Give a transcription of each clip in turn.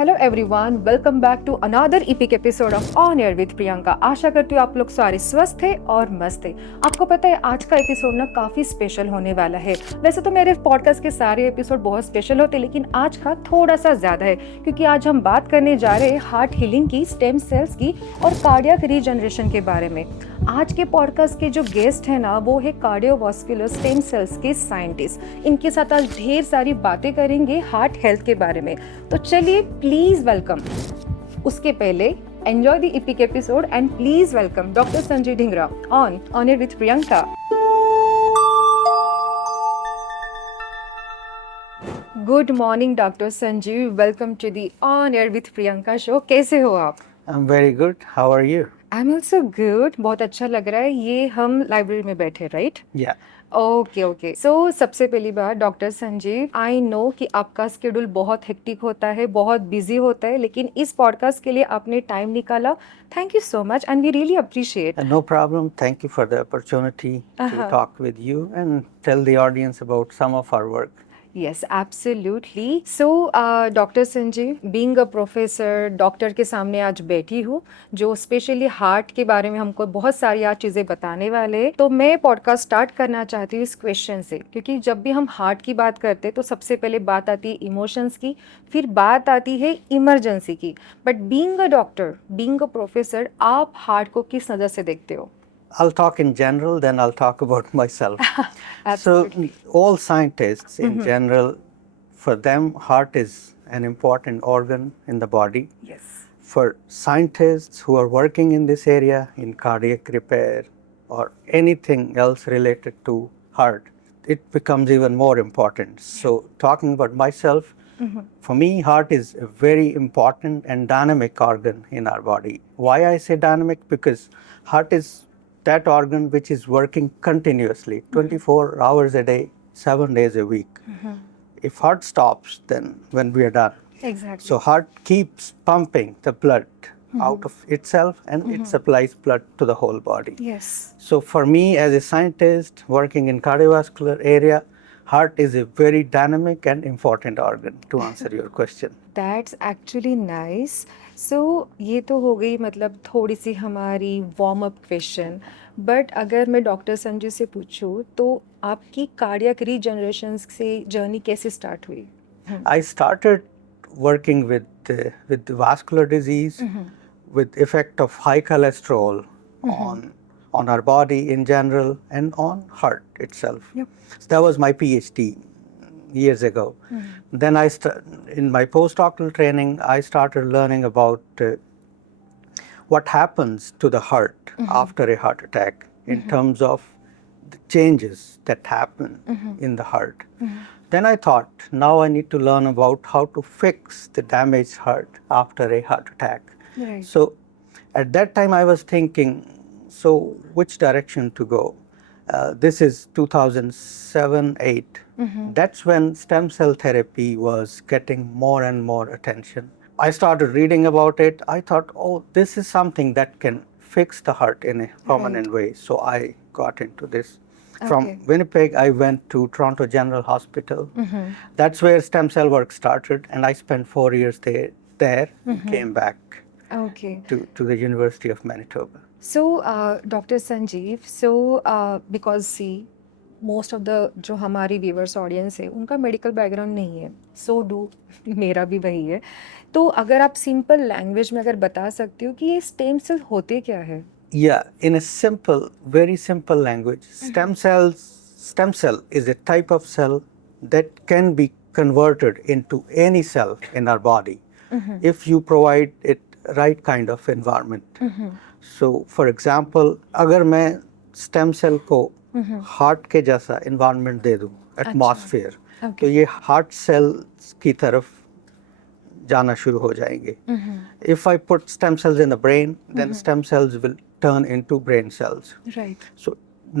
Hello everyone, welcome back to another epic episode of on air with Priyanka. आशा करती हूँ आप लोग सारे स्वस्थ थे और मस्त थे। आपको पता है आज का एपिसोड ना काफ़ी स्पेशल होने वाला है। वैसे तो मेरे पॉडकास्ट के सारे एपिसोड बहुत स्पेशल होते हैं, लेकिन आज का थोड़ा सा ज़्यादा है क्योंकि आज हम बात करने जा रहे हैं हार्ट हीलिंग की, स्टेम सेल्स की और कार्डियक रीजनरेशन के बारे में। आज के पॉडकास्ट के जो गेस्ट हैं ना, वो है कार्डियोवास्कुलर स्टेम सेल्स के साइंटिस्ट। इनके साथ आज ढेर सारी बातें करेंगे हार्ट हेल्थ के बारे में। तो चलिए प्लीज वेलकम। उसके पहले enjoy the epic episode and please welcome doctor Sanjeev Dhingra on air with Priyanka. Good morning doctor Sanjeev, welcome to the on air with Priyanka show. कैसे हो आप? I'm very good. How are you? I am also good. बहुत अच्छा लग रहा है। ये हम लाइब्रेरी में बैठे, राइट? Yeah. ओके। सो सबसे पहली बात डॉक्टर संजीव, आई नो कि आपका स्केड्यूल बहुत हेक्टिक होता है, बहुत बिजी होता है, लेकिन इस पॉडकास्ट के लिए आपने टाइम निकाला। Thank you so much and we really appreciate. No problem. Thank you for the opportunity to talk with you and tell the audience about some of our work. Yes, absolutely. So, doctor Sanjeev, being a professor, doctor के सामने आज बैठी हूँ जो specially heart के बारे में हमको बहुत सारी आज चीज़ें बताने वाले हैं। तो मैं पॉडकास्ट स्टार्ट करना चाहती हूँ इस क्वेश्चन से, क्योंकि जब भी हम हार्ट की बात करते हैं तो सबसे पहले बात आती है इमोशंस की, फिर बात आती है इमरजेंसी की। But being a doctor, being a professor, आप हार्ट को किस नज़र से देखते हो? I'll talk in general, then I'll talk about myself. Absolutely. So, all scientists in general, for them, heart is an important organ in the body. Yes. For scientists who are working in this area, in cardiac repair or anything else related to heart, it becomes even more important. So, talking about myself, for me, heart is a very important and dynamic organ in our body. Why I say dynamic? Because heart is that organ which is working continuously, 24 hours a day, 7 days a week. If heart stops, then when we are done. Exactly. So heart keeps pumping the blood out of itself and it supplies blood to the whole body. Yes. So for me as a scientist working in cardiovascular area, heart is a very dynamic and important organ to answer your question. That's actually nice. So ये तो हो गई मतलब थोड़ी सी हमारी warm up question. But अगर मैं doctor Sanjay से पूछूं तो आपकी कार्डियक रीजनरेशन से जर्नी कैसे स्टार्ट हुई? I started working with vascular disease, with effect of high cholesterol on our body in general and on heart itself. Yep. So that was my PhD years ago. Then in my postdoctoral training, I started learning about what happens to the heart after a heart attack in terms of the changes that happen in the heart. Then I thought, now I need to learn about how to fix the damaged heart after a heart attack. Right. So at that time I was thinking, so which direction to go? This is 2007-8. That's when stem cell therapy was getting more and more attention. I started reading about it. I thought, oh, this is something that can fix the heart in a permanent way. So I got into this. From Okay. Winnipeg, I went to Toronto General Hospital. That's where stem cell work started, and I spent 4 years there and came back okay. to the University of Manitoba. So doctor Sanjeev, so because see most of the जो हमारी viewers audience है उनका medical background नहीं है, so do मेरा भी वही है। तो अगर आप सिंपल लैंग्वेज में अगर बता सकते हो कि ये स्टेम सेल होते क्या है? Yeah, in a simple, very simple language, stem cell is a type of cell that can be converted into any cell in our body if you provide it right kind of environment. So, for example, अगर मैं stem cell को heart के जैसा environment दे दूँ, atmosphere, तो ये heart cells की तरफ जाना शुरू हो जाएंगे. If I put stem cells in the brain, then stem cells will turn into brain cells. Right. So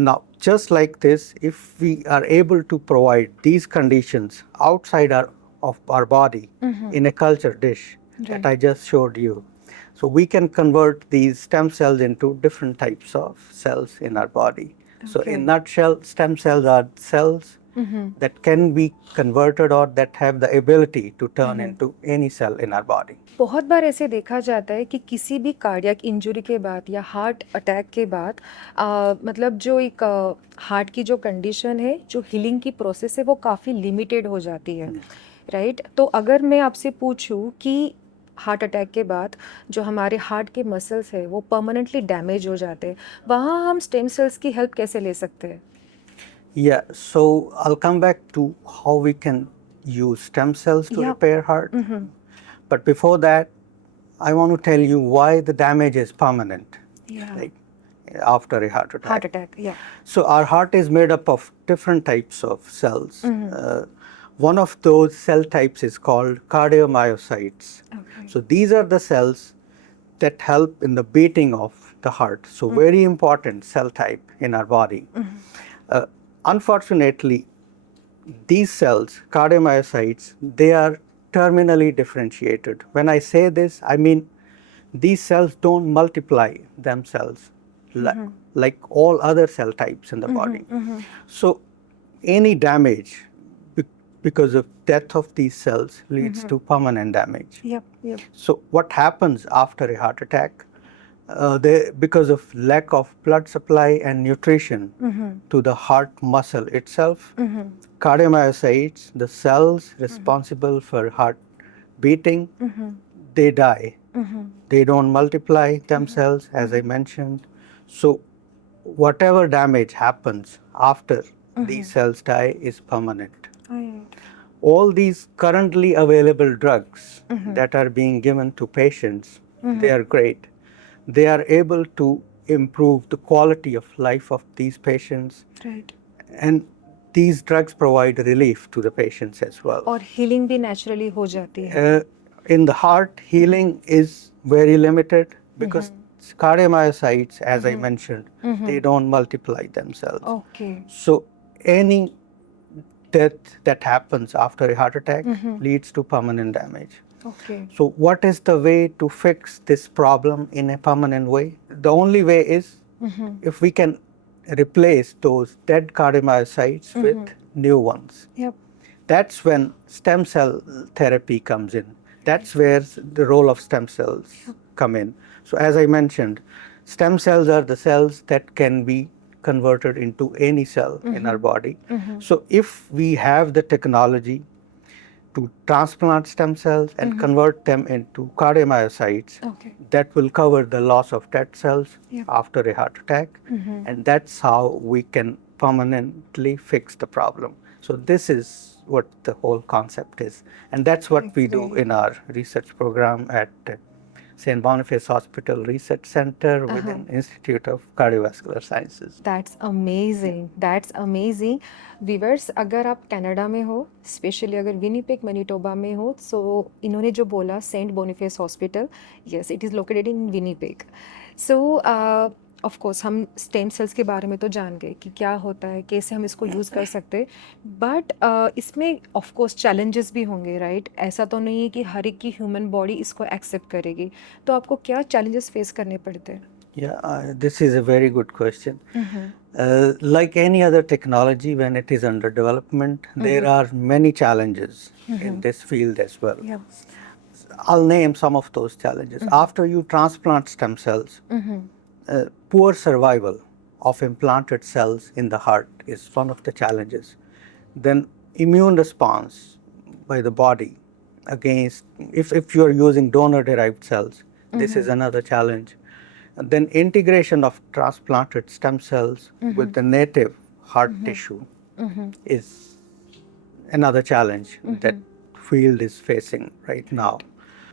now, just like this, if we are able to provide these conditions outside of our body in a culture dish that I just showed you, so we can convert these stem cells into different types of cells in our body. So in nutshell, stem cells are cells that can be converted or that have the ability to turn into any cell in our body. बहुत बार ऐसे देखा जाता है कि किसी भी cardiac injury के बाद या हार्ट अटैक के बाद मतलब जो एक हार्ट की जो कंडीशन है, जो हीलिंग की प्रोसेस है, वो काफ़ी लिमिटेड हो जाती है, राइट? तो अगर मैं आपसे पूछूं कि हार्ट अटैक के बाद जो हमारे हार्ट के मसल्स है वो परमानेंटली डैमेज हो जाते हैं, वहाँ हम स्टेम सेल्स की हेल्प कैसे ले सकते हैं? Yeah, so I'll come back to how we can use stem cells to Yeah. repair heart. But before that, I want to tell you why the damage is permanent, Yeah. right, after a heart attack. Heart attack, yeah. So our heart is made up of different types of cells. One of those cell types is called cardiomyocytes. Okay. So these are the cells that help in the beating of the heart. So very important cell type in our body. Unfortunately, these cells, cardiomyocytes, they are terminally differentiated. When I say this, I mean these cells don't multiply themselves like all other cell types in the body. So any damage because of death of these cells leads to permanent damage. Yep, yep. So what happens after a heart attack? Because of lack of blood supply and nutrition to the heart muscle itself, cardiomyocytes, the cells responsible for heart beating, they die. They don't multiply themselves, as I mentioned. So whatever damage happens after these cells die is permanent. Right. All these currently available drugs that are being given to patients, they are great. They are able to improve the quality of life of these patients, Right. and these drugs provide relief to the patients as well. और healing भी naturally हो जाती है. In the heart, healing is very limited because cardiomyocytes, as I mentioned, they don't multiply themselves. Okay. So any death that happens after a heart attack leads to permanent damage. Okay. So what is the way to fix this problem in a permanent way? The only way is if we can replace those dead cardiomyocytes with new ones. Yep. That's when stem cell therapy comes in. That's where the role of stem cells come in. So as I mentioned, stem cells are the cells that can be converted into any cell in our body. So if we have the technology to transplant stem cells and convert them into cardiomyocytes, Okay. that will cover the loss of dead cells Yep. after a heart attack, and that's how we can permanently fix the problem. So this is what the whole concept is, and that's what we do in our research program at St. Boniface Hospital Research Center within Institute of Cardiovascular Sciences. That's amazing. That's amazing. Viewers, अगर आप Canada में हो, specially अगर Winnipeg Manitoba में हो, सो इन्होंने जो बोला Saint Boniface hospital, yes it is located in Winnipeg. So of course हम स्टेम सेल्स के बारे में तो जान गए कि क्या होता है, कैसे हम इसको यूज़ कर सकते हैं, बट इसमें ऑफ कोर्स चैलेंजेस भी होंगे, राइट? ऐसा तो नहीं है कि हर एक की ह्यूमन बॉडी इसको एक्सेप्ट करेगी. तो आपको क्या चैलेंजेस फेस करने पड़ते हैं? Yeah, this is a very good question. Like any other technology, when it is under development, there are many challenges in this field as well. Yeah. I'll name some of those challenges. After you transplant stem cells, poor survival of implanted cells in the heart is one of the challenges. Then immune response by the body against, if you're using donor-derived cells, this is another challenge. And then integration of transplanted stem cells with the native heart tissue is another challenge that field is facing right now.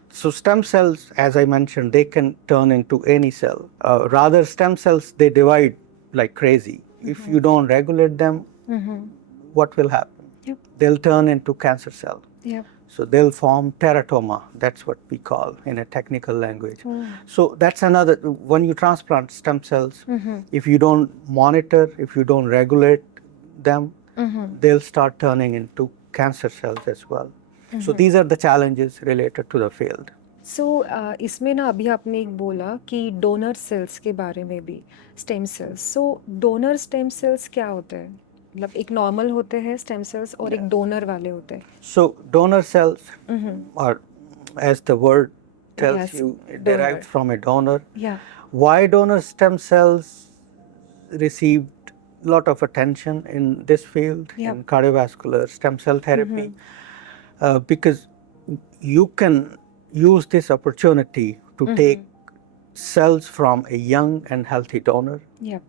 So stem cells, as I mentioned, they can turn into any cell. Rather, stem cells, they divide like crazy. If you don't regulate them, what will happen? Yep. They'll turn into cancer cell. Yep. So they'll form teratoma. That's what we call in a technical language. So that's another, when you transplant stem cells, if you don't monitor, if you don't regulate them, they'll start turning into cancer cells as well. So these are the challenges related to the field. सो इसमें ना अभी आपने एक बोला कि donor sales के बारे में भी, स्टेम सेल्स. सो डोनर स्टेम सेल्स क्या होते हैं? मतलब एक नॉर्मल होते हैं स्टेम सेल्स और एक डोनर वाले होते हैं. So donor cells are, as the word tells Yes, you, donor. derived from a donor. Yeah. Why donor stem cells received a lot of attention in this field, Yep. in cardiovascular stem cell therapy? Because you can use this opportunity to take cells from a young and healthy donor. Yep.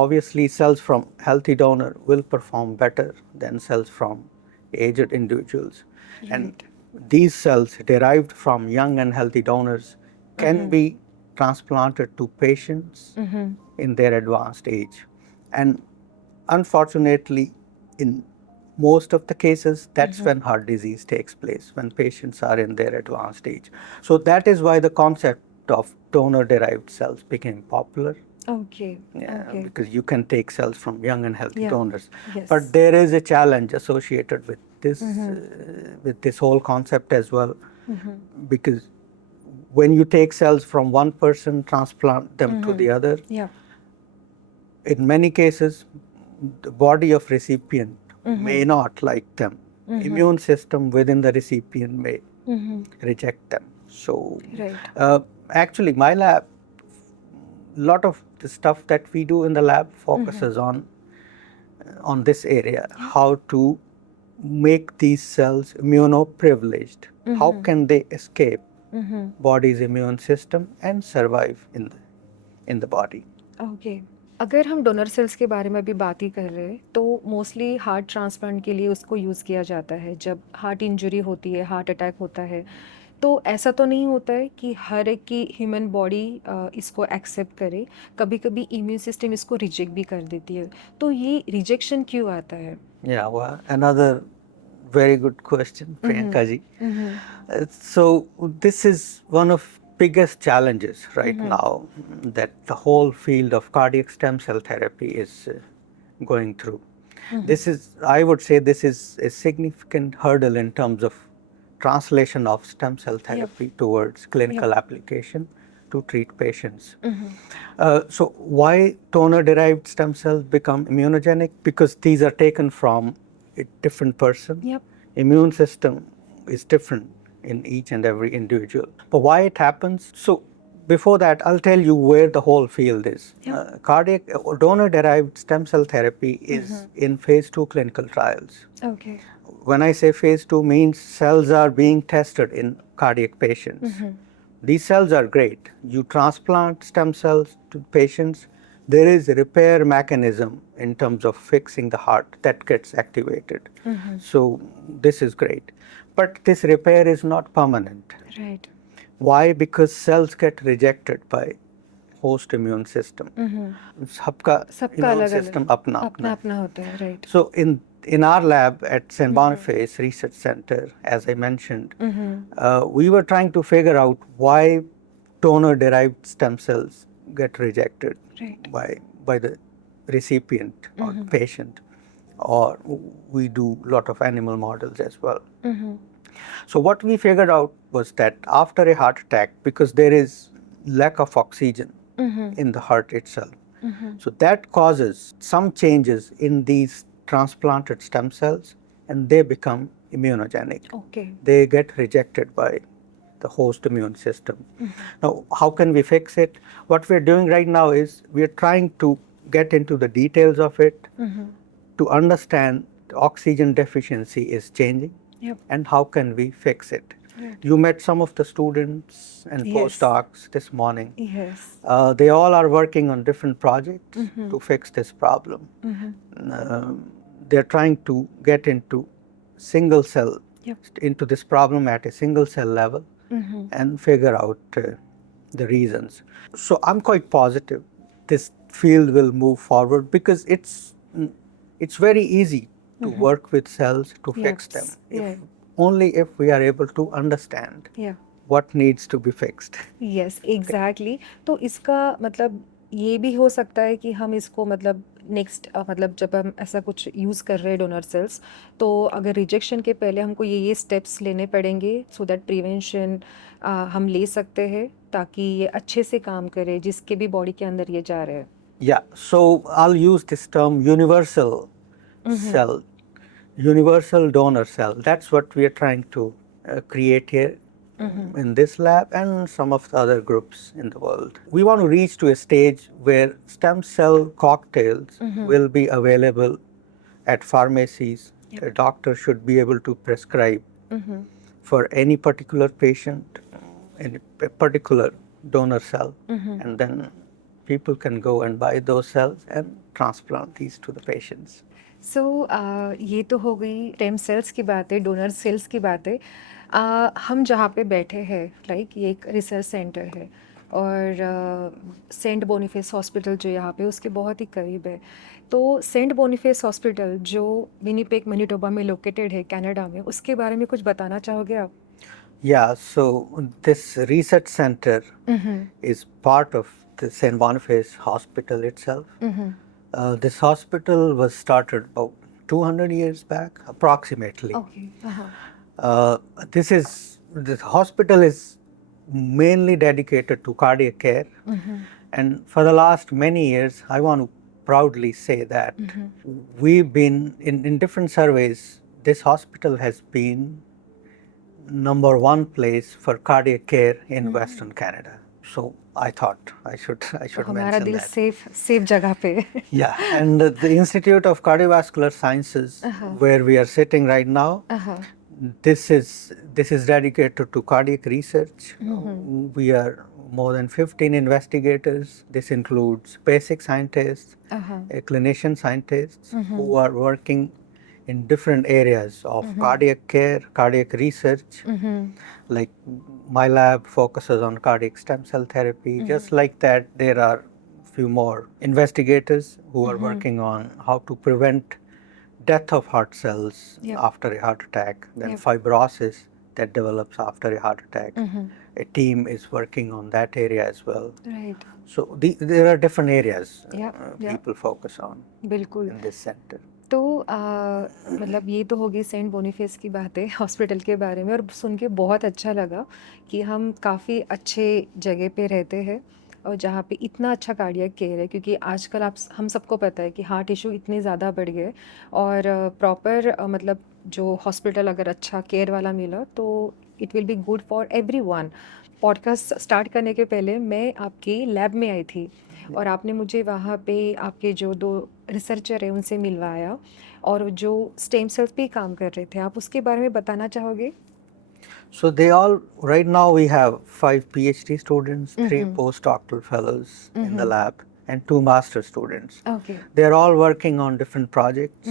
Obviously, cells from healthy donor will perform better than cells from aged individuals. And these cells derived from young and healthy donors can be transplanted to patients in their advanced age. And unfortunately, in most of the cases, that's when heart disease takes place, when patients are in their advanced age. So that is why the concept of donor-derived cells became popular. Okay. Yeah, Okay. because you can take cells from young and healthy Yeah. donors. Yes. But there is a challenge associated with this whole concept as well, because when you take cells from one person, transplant them to the other, Yeah. in many cases, the body of recipient may not like them. Immune system within the recipient may reject them. So, Right. actually, my lab, a lot of the stuff that we do in the lab focuses on this area, how to make these cells immunoprivileged. How can they escape body's immune system and survive in the body? Okay. अगर हम donor sales के बारे में अभी बात ही कर रहे हैं तो मोस्टली हार्ट ट्रांसप्लांट के लिए उसको यूज़ किया जाता है जब हार्ट इंजरी होती है, हार्ट अटैक होता है. तो ऐसा तो नहीं होता है कि हर एक की ह्यूमन बॉडी इसको एक्सेप्ट करे. कभी कभी इम्यून सिस्टम इसको रिजेक्ट भी कर देती है. तो ये रिजेक्शन क्यों आता है? Yeah, well, another very good question, Priyanka ji. So this is one of biggest challenges right now that the whole field of cardiac stem cell therapy is going through. This is, I would say, this is a significant hurdle in terms of translation of stem cell therapy towards clinical application to treat patients. So why donor-derived stem cells become immunogenic? Because these are taken from a different person. Yep. Immune system is different in each and every individual. But why it happens? So before that, I'll tell you where the whole field is. Cardiac donor-derived stem cell therapy is in phase 2 clinical trials. Okay. When I say phase 2 means cells are being tested in cardiac patients. These cells are great. You transplant stem cells to patients, there is a repair mechanism in terms of fixing the heart that gets activated. So this is great. But this repair is not permanent. Right. Why? Because cells get rejected by host immune system. सबका immune अलग-अलग system अपना अपना होता है. Right. So in our lab at St. Boniface Research Center, as I mentioned, we were trying to figure out why donor-derived stem cells get rejected by the recipient or patient, or we do a lot of animal models as well. So what we figured out was that after a heart attack, because there is lack of oxygen in the heart itself, so that causes some changes in these transplanted stem cells and they become immunogenic. Okay. They get rejected by the host immune system. Now, how can we fix it? What we're doing right now is we're trying to get into the details of it to understand the oxygen deficiency is changing and how can we fix it. You met some of the students and postdocs this morning. Yes. They all are working on different projects to fix this problem. They're trying to get into single cell, into this problem at a single cell level and figure out the reasons. So I'm quite positive this field will move forward because it's very easy to work with cells to fix them. Only if we are able to understand what needs to be fixed. Yes, exactly. तो इसका मतलब ये भी हो सकता है कि हम इसको मतलब नेक्स्ट मतलब जब हम ऐसा कुछ यूज़ कर रहे हैं डोनर सेल्स तो अगर रिजेक्शन के पहले हमको ये स्टेप्स लेने पड़ेंगे सो दैट प्रिवेंशन हम ले सकते हैं ताकि ये अच्छे से काम करे जिसके भी बॉडी के अंदर ये जा रहे हैं. Yeah, so I'll use this term universal cell, universal donor cell. That's what we are trying to create here in this lab and some of the other groups in the world. We want to reach to a stage where stem cell cocktails will be available at pharmacies. A doctor should be able to prescribe for any particular patient, any particular donor cell, and then people can go and buy those cells and transplant these to the patients. सो ये तो हो गई stem cells की बात है, donor sales की बात है। हम जहाँ पे बैठे हैं, लाइक ये एक रिसर्च सेंटर है और सेंट बोनीफेस हॉस्पिटल जो यहाँ पे उसके बहुत ही करीब है। तो सेंट बोनीफेस हॉस्पिटल जो विनिपेग मैनिटोबा में लोकेटेड है कनाडा में, उसके बारे में कुछ बताना चाहोगे आप? Yeah, so this research center is part of the St. Boniface Hospital itself. This hospital was started about 200 years back, approximately. Okay, This hospital is mainly dedicated to cardiac care, and for the last many years, I want to proudly say that we've been in different surveys. This hospital has been number one place for cardiac care in Western Canada. So I thought I should हमारा mention दिल that. Safe जगह पे है। Yeah, and the Institute of Cardiovascular Sciences, where we are sitting right now, this is dedicated to cardiac research. We are more than 15 investigators. This includes basic scientists, clinician scientists who are working in different areas of cardiac care, cardiac research. Like my lab focuses on cardiac stem cell therapy. Just like that, there are few more investigators who are working on how to prevent death of heart cells after a heart attack, then fibrosis that develops after a heart attack. A team is working on that area as well. Right, So there are different areas people focus on बिल्कुल। in this center. तो मतलब ये तो होगी Saint Boniface की बात है hospital के बारे में, और सुन के बहुत अच्छा लगा कि हम काफ़ी अच्छे जगह पे रहते हैं और जहाँ पे इतना अच्छा कार्डियक केयर है, क्योंकि आजकल हम सबको पता है कि हार्ट इशू इतने ज़्यादा बढ़ गए और प्रॉपर मतलब जो हॉस्पिटल अगर अच्छा केयर वाला मिला तो it will be good for everyone. Podcast start करने के पहले मैं आपकी लैब में आई थी और आपने मुझे वहाँ पे आपके जो 2 रिसर्चर हैं उनसे मिलवाया और जो स्टेम सेल्स पे काम कर रहे थे, आप उसके बारे में बताना चाहोगे? So right now we have 5 PhD students, 3 postdoctoral fellows in the lab, and 2 master students. Okay, They're all working on different projects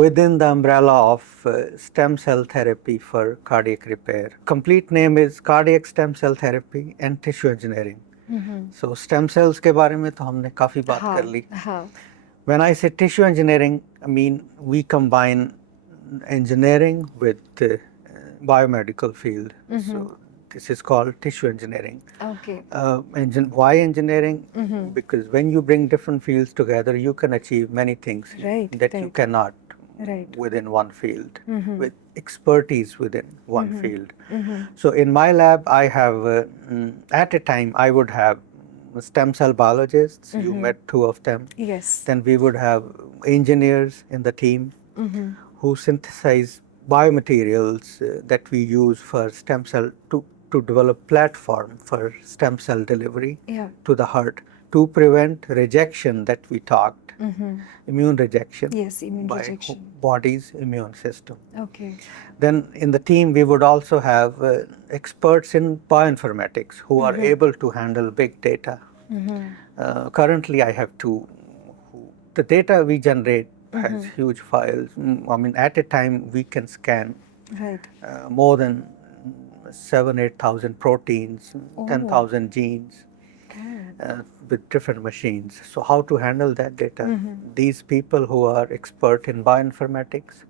within the umbrella of stem cell therapy for cardiac repair. Complete name is cardiac stem cell therapy and tissue engineering. So stem cells के बारे में तो हमने काफी बात कर ली. हाँ, When I say tissue engineering, I mean we combine engineering with the biomedical field. So this is called tissue engineering. Okay, Why engineering? Because when you bring different fields together, you can achieve many things Right, that you right. cannot right, within one field, with expertise within one field. So in my lab, I have, at a time, I would have stem cell biologists. You met 2 of them. Yes, Then we would have engineers in the team who synthesize biomaterials that we use for stem cell to develop platform for stem cell delivery या, to the heart to prevent rejection that we talked, immune rejection yes, immune by rejection, body's immune system. Okay, Then in the team we would also have experts in bioinformatics who are able to handle big data. Currently I have 2. The data we generate has huge files. I mean, at a time we can scan right, more than 7,000-8,000 proteins, 10,000 genes with different machines. So how to handle that data? These people who are expert in bioinformatics,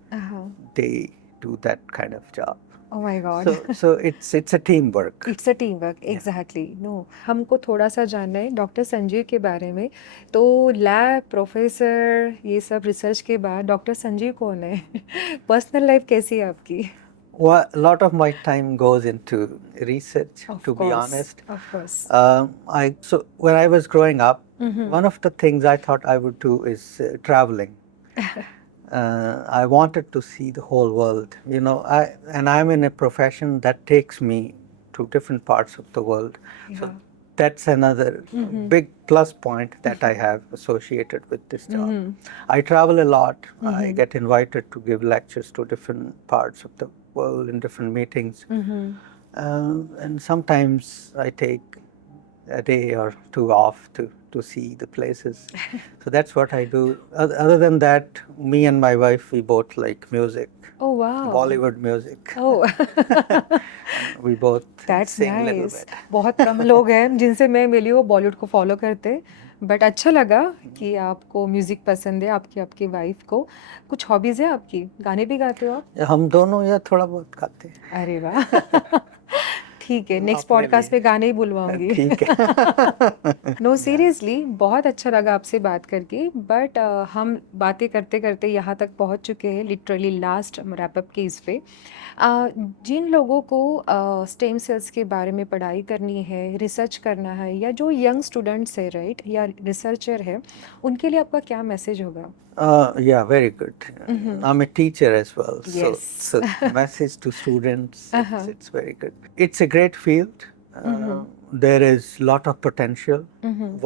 they do that kind of job. Oh my god, So it's a teamwork. It's a team work, exactly. No, हमको थोड़ा सा जानना है doctor Sanjeev के बारे में। तो lab professor ये सब रिसर्च के बाद डॉक्टर संजीव कौन है? पर्सनल लाइफ कैसी है आपकी? Well, a lot of my time goes into research, to be honest. Of course, So when I was growing up, one of the things I thought I would do is traveling. I wanted to see the whole world. You know, I'm in a profession that takes me to different parts of the world. So Yeah. that's another big plus point that I have associated with this job. I travel a lot. I get invited to give lectures to different parts of the world in different meetings. And sometimes I take a day or two off to see the places. So that's what I do. Other than that, me and my wife, we both like music, Oh wow. Bollywood music. Oh. And we both that's sing a little nice bit. बहुत कम लोग हैं जिनसे मैं मिली हूँ बॉलीवुड को follow करते, but अच्छा लगा कि आपको म्यूज़िक पसंद है, आपकी आपकी वाइफ को। कुछ हॉबीज़ है आपकी, गाने भी गाते हो आप? हम दोनों या थोड़ा बहुत गाते हैं। अरे वाह। ठीक है, नेक्स्ट अपने पॉडकास्ट लिए। पे गाने ही बुलवाऊंगी। ठीक है। नो सीरियसली बहुत अच्छा लगा आपसे बात करके, बट हम बातें करते करते यहाँ तक पहुँच चुके हैं, लिटरली लास्ट रैपअप के इस पे। जिन लोगों को स्टेम सेल्स के बारे में पढ़ाई करनी है, रिसर्च करना है, या जो यंग स्टूडेंट्स है राइट, या रिसर्चर है, उनके लिए आपका क्या मैसेज होगा? Yeah, very good. I'm a teacher as well, Yes. so message to students, it's very good. It's a great field. There is lot of potential.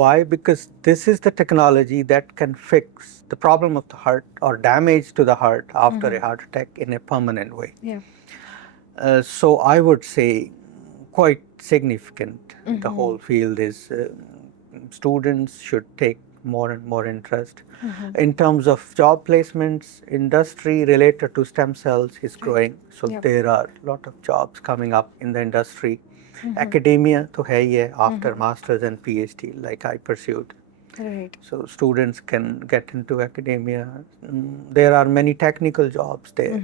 Why? Because this is the technology that can fix the problem of the heart or damage to the heart after a heart attack in a permanent way. Yeah. So I would say quite significant. The whole field is students should take more and more interest. In terms of job placements, industry related to stem cells is growing. So Yep. there are a lot of jobs coming up in the industry. Academia to hai hai after masters and PhD like I pursued. Right. So students can get into academia. There are many technical jobs there.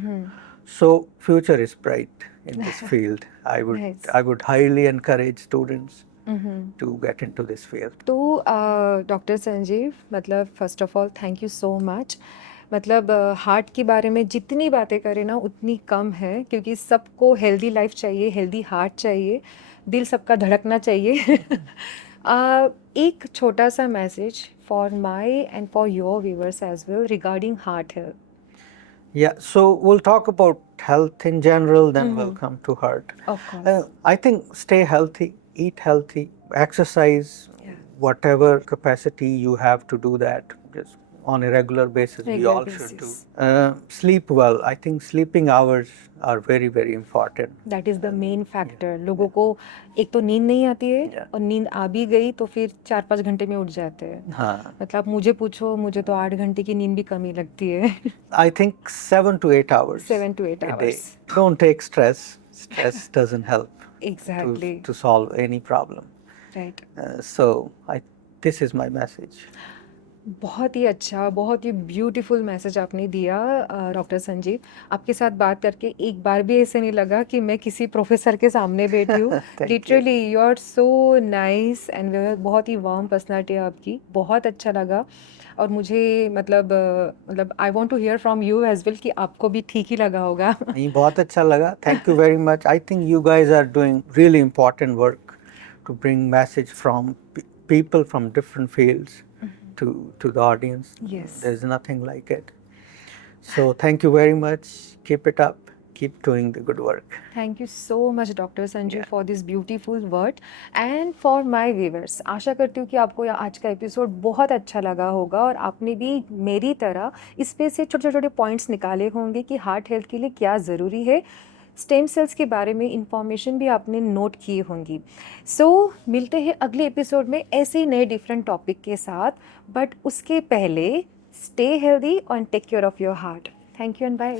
So future is bright in this field. Nice. I would highly encourage students to get into this field. तो doctor Sanjeev, मतलब first of all thank you so much. मतलब heart के बारे में जितनी बातें करें ना उतनी कम है, क्योंकि सबको हेल्दी लाइफ चाहिए, हेल्दी हार्ट चाहिए, दिल सबका धड़कना चाहिए। एक छोटा सा message for my and for your viewers as well regarding heart health. Yeah, so we'll talk about health in general, then we'll come to heart. Of course. I think stay healthy, eat healthy, exercise, Yeah. whatever capacity you have to do that. Just on a regular basis, we Regular all should do. basis. Sleep well. I think sleeping hours are very, very important. That is the main factor. लोगों को एक तो नींद नहीं आती है, Yeah. और नींद आ भी गई तो फिर 4-5 घंटे में उठ जाते हैं। हाँ. मतलब मुझे पूछो, मुझे तो 8 घंटे की नींद भी कम ही लगती है। I think 7 to 8 hours 7 to 8 a day. hours. Don't take stress. Stress doesn't help Exactly. to solve any problem. Right. So this is my message. बहुत ही अच्छा, बहुत ही ब्यूटीफुल मैसेज आपने दिया डॉक्टर संजीव। आपके साथ बात करके एक बार भी ऐसे नहीं लगा कि मैं किसी प्रोफेसर के सामने बैठी हूँ। Thank you. Literally you are so nice and बहुत ही वार्म पर्सनालिटी है आपकी, बहुत अच्छा लगा। और मुझे मतलब I want to hear from you as well कि आपको भी ठीक ही लगा होगा। नहीं, बहुत अच्छा लगा. Thank you very much. I think you guys are doing really important work to bring message from people from different fields to the audience. Yes. There's nothing like it. So thank you very much. Keep it up. Keep doing the good work. Thank you so much doctor Sanjeev Yeah. For this beautiful word and for my viewers. आशा करती हूँ कि आपको आज का episode बहुत अच्छा लगा होगा, और आपने भी मेरी तरह इस पे से छोटे छोटे पॉइंट्स निकाले होंगे कि हार्ट हेल्थ के लिए क्या ज़रूरी है। स्टेम सेल्स के बारे में इंफॉर्मेशन भी आपने नोट की होंगी। सो मिलते हैं अगले एपिसोड में ऐसे ही नए डिफरेंट टॉपिक के साथ, बट उसके पहले स्टे हेल्दी और take care of your heart. Thank you and bye.